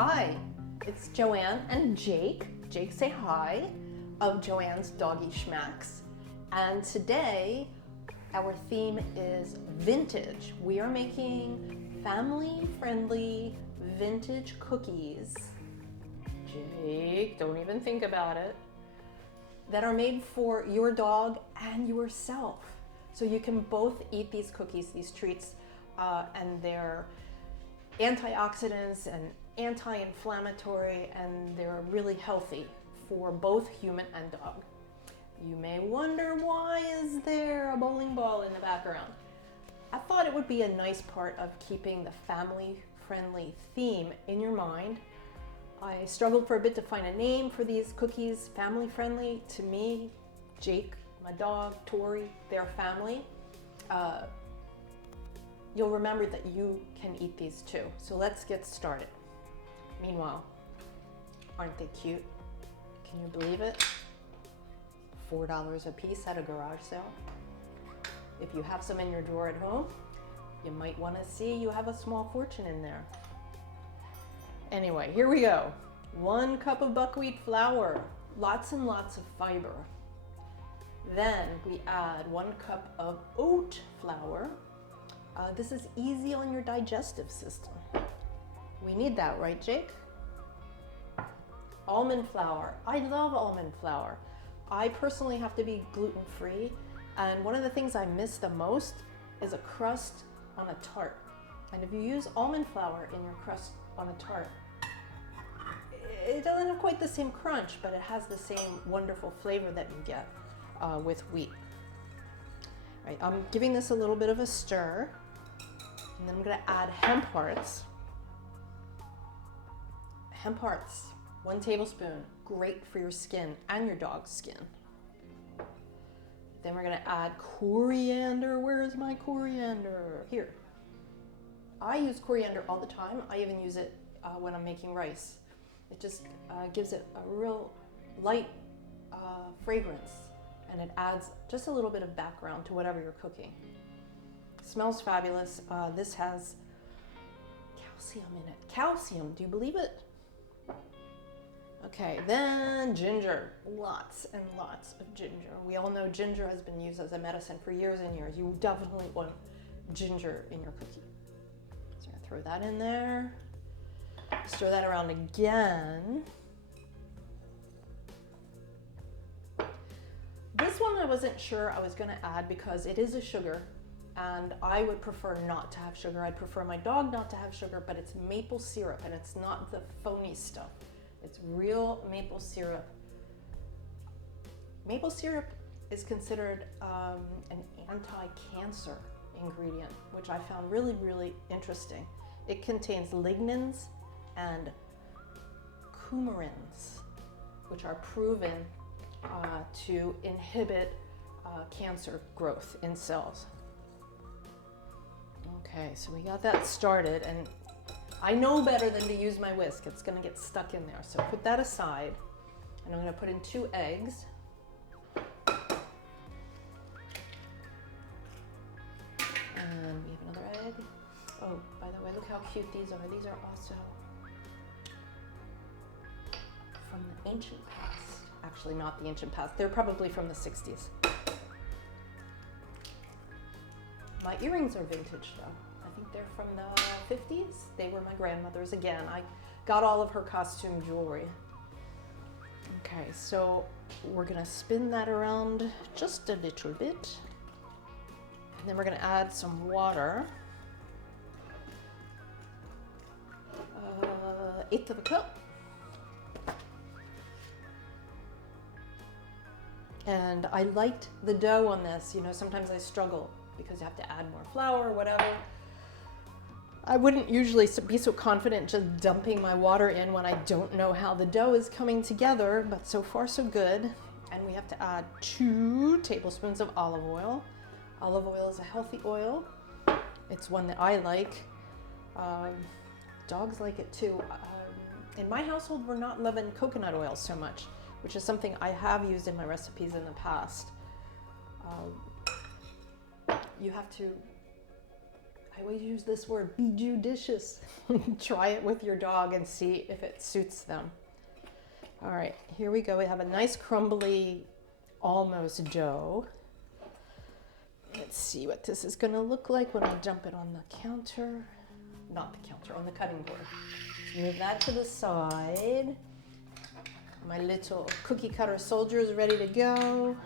Hi, it's Joanne and Jake. Jake, say hi, of Joanne's Doggy Schmacks. And today, our theme is vintage. We are making family-friendly vintage cookies. Jake, don't even think about it. That are made for your dog and yourself. So you can both eat these cookies, these treats, and they're antioxidants and anti-inflammatory, and they're really healthy for both human and dog. You may wonder, why is there a bowling ball in the background? I thought it would be a nice part of keeping the family-friendly theme in your mind. I struggled for a bit to find a name for these cookies, family-friendly. To me, Jake, my dog, Tori, their family. You'll remember that you can eat these too. So let's get started. Meanwhile, aren't they cute? Can you believe it? $4 a piece at a garage sale. If you have some in your drawer at home, you might want to see you have a small fortune in there. Anyway, here we go. 1 cup of buckwheat flour, lots and lots of fiber. Then we add 1 cup of oat flour. This is easy on your digestive system. We need that, right, Jake? Almond flour. I love almond flour. I personally have to be gluten-free, and one of the things I miss the most is a crust on a tart. And if you use almond flour in your crust on a tart, it doesn't have quite the same crunch, but it has the same wonderful flavor that you get with wheat. Right, I'm giving this a little bit of a stir, and then I'm going to add hemp hearts. Hemp hearts, 1 tablespoon, great for your skin and your dog's skin. Then we're going to add coriander. Where's my coriander? Here. I use coriander all the time. I even use it when I'm making rice. It just gives it a real light fragrance, and it adds just a little bit of background to whatever you're cooking. Smells fabulous. This has calcium in it. Calcium, do you believe it? Okay, then ginger. Lots and lots of ginger. We all know ginger has been used as a medicine for years and years. You definitely want ginger in your cookie. So I'm gonna throw that in there. Stir that around again. This one I wasn't sure I was going to add because it is a sugar, and I would prefer not to have sugar. I'd prefer my dog not to have sugar, but it's maple syrup, and it's not the phony stuff. It's real maple syrup. Maple syrup is considered an anti-cancer ingredient, which I found really, really interesting. It contains lignans and coumarins, which are proven to inhibit cancer growth in cells. Okay, so we got that started, and I know better than to use my whisk. It's going to get stuck in there. So put that aside, and I'm going to put in 2 eggs. And we have another egg. Oh, by the way, look how cute these are. These are also from the ancient past. Actually, not the ancient past. They're probably from the 60s. My earrings are vintage, though. I think they're from the 50s. They were my grandmother's. Again, I got all of her costume jewelry. Okay, so we're going to spin that around just a little bit. And then we're going to add some water. 1/8 of a cup. And I liked the dough on this. You know, sometimes I struggle because you have to add more flour or whatever. I wouldn't usually be so confident just dumping my water in when I don't know how the dough is coming together, but so far so good. And we have to add 2 tablespoons of olive oil. Olive oil is a healthy oil. It's one that I like. Dogs like it too. In my household, we're not loving coconut oil so much, which is something I have used in my recipes in the past. You have to I always use this word, be judicious. Try it with your dog and see if it suits them. All right, here we go. We have a nice crumbly, almost dough. Let's see what this is gonna look like when I dump it on the counter. Not the counter, on the cutting board. Move that to the side. My little cookie cutter soldier is ready to go.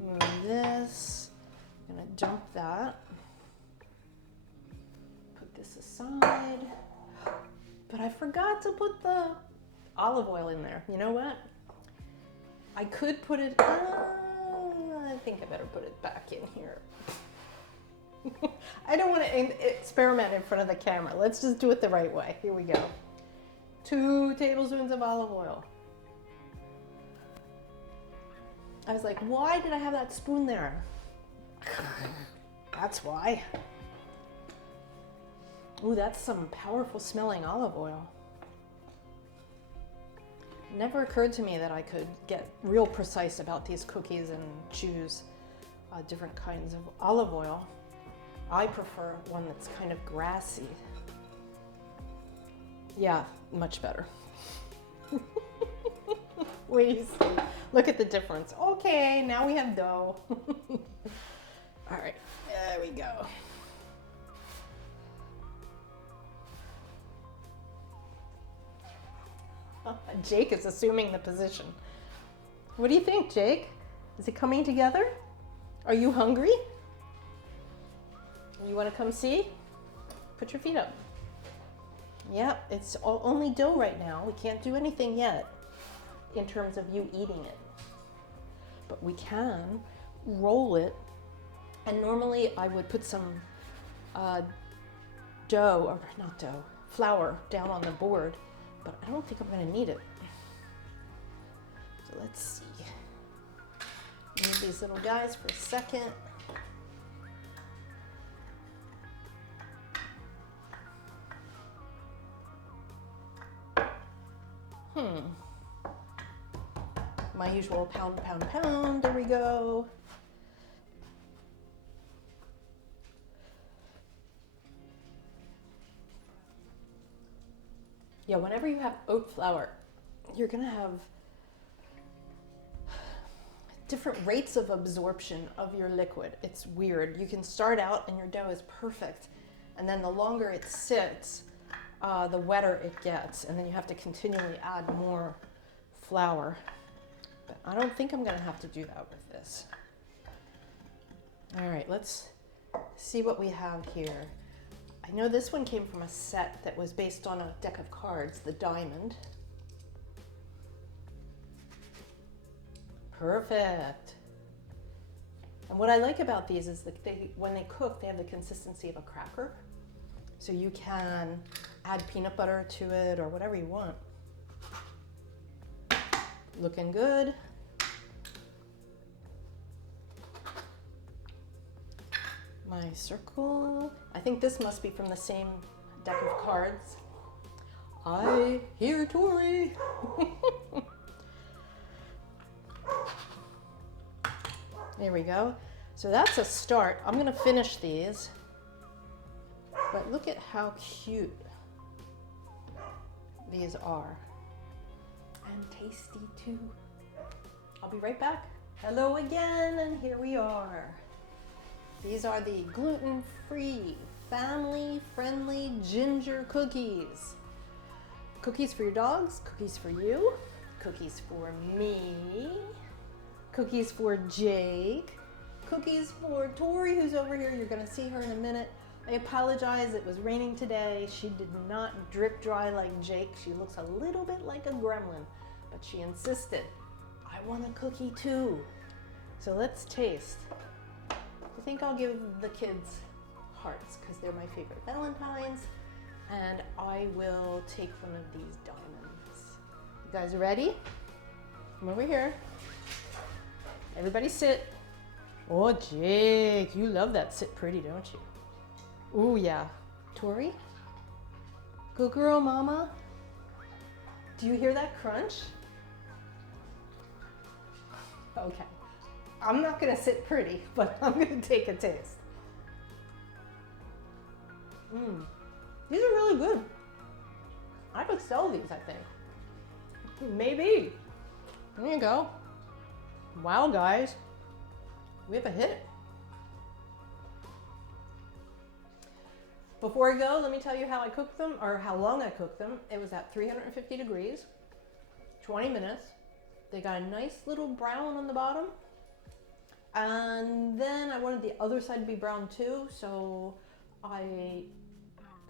Move this. I'm gonna dump that. Put this aside. But I forgot to put the olive oil in there. You know what? I could put it, I think I better put it back in here. I don't want to experiment in front of the camera. Let's just do it the right way. Here we go. 2 tablespoons of olive oil. I was like, why did I have that spoon there? That's why. Ooh, that's some powerful smelling olive oil. It never occurred to me that I could get real precise about these cookies and choose different kinds of olive oil. I prefer one that's kind of grassy. Yeah, much better. Wait, you see? Look at the difference. Okay, now we have dough. All right, there we go. Jake is assuming the position. What do you think, Jake? Is it coming together? Are you hungry? You want to come see? Put your feet up. Yep, it's only dough right now. We can't do anything yet in terms of you eating it. But we can roll it. And normally I would put some dough, or not dough, flour down on the board, but I don't think I'm going to need it. So let's see. Move these little guys for a second. My usual pound, pound, pound. There we go. Yeah, whenever you have oat flour, you're gonna have different rates of absorption of your liquid. It's weird. You can start out and your dough is perfect, and then the longer it sits, the wetter it gets, and then you have to continually add more flour. But I don't think I'm gonna have to do that with this. All right, let's see what we have here. I know this one came from a set that was based on a deck of cards, the diamond. Perfect. And what I like about these is that when they cook, they have the consistency of a cracker. So you can add peanut butter to it or whatever you want. Looking good. My circle. I think this must be from the same deck of cards. I hear Tori. There we go. So that's a start. I'm gonna finish these. But look at how cute these are. And tasty too. I'll be right back. Hello again, and here we are. These are the gluten-free, family-friendly ginger cookies. Cookies for your dogs, cookies for you, cookies for me, cookies for Jake, cookies for Tori, who's over here. You're gonna see her in a minute. I apologize, it was raining today. She did not drip dry like Jake. She looks a little bit like a gremlin, but she insisted, I want a cookie too. So let's taste. I think I'll give the kids hearts because they're my favorite Valentines, and I will take one of these diamonds. You guys ready? Come over here. Everybody sit. Oh, Jake, you love that sit pretty, don't you? Oh, yeah. Tori? Good girl, mama. Do you hear that crunch? Okay. I'm not gonna sit pretty, but I'm gonna take a taste. These are really good. I could sell these, I think. Maybe. There you go. Wow, guys. We have a hit. Before I go, let me tell you how I cooked them, or how long I cooked them. It was at 350 degrees, 20 minutes. They got a nice little brown on the bottom. And then I wanted the other side to be brown too, so I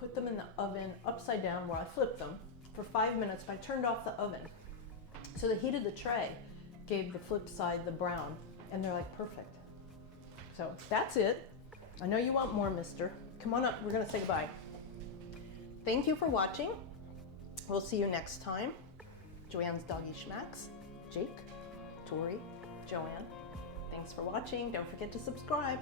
put them in the oven upside down where I flipped them for 5 minutes, but I turned off the oven. So the heat of the tray gave the flip side the brown, and they're like perfect. So that's it. I know you want more, mister. Come on up, we're gonna say goodbye. Thank you for watching. We'll see you next time. Joanne's Doggy Schmacks, Jake, Tori, Joanne. Thanks for watching. Don't forget to subscribe.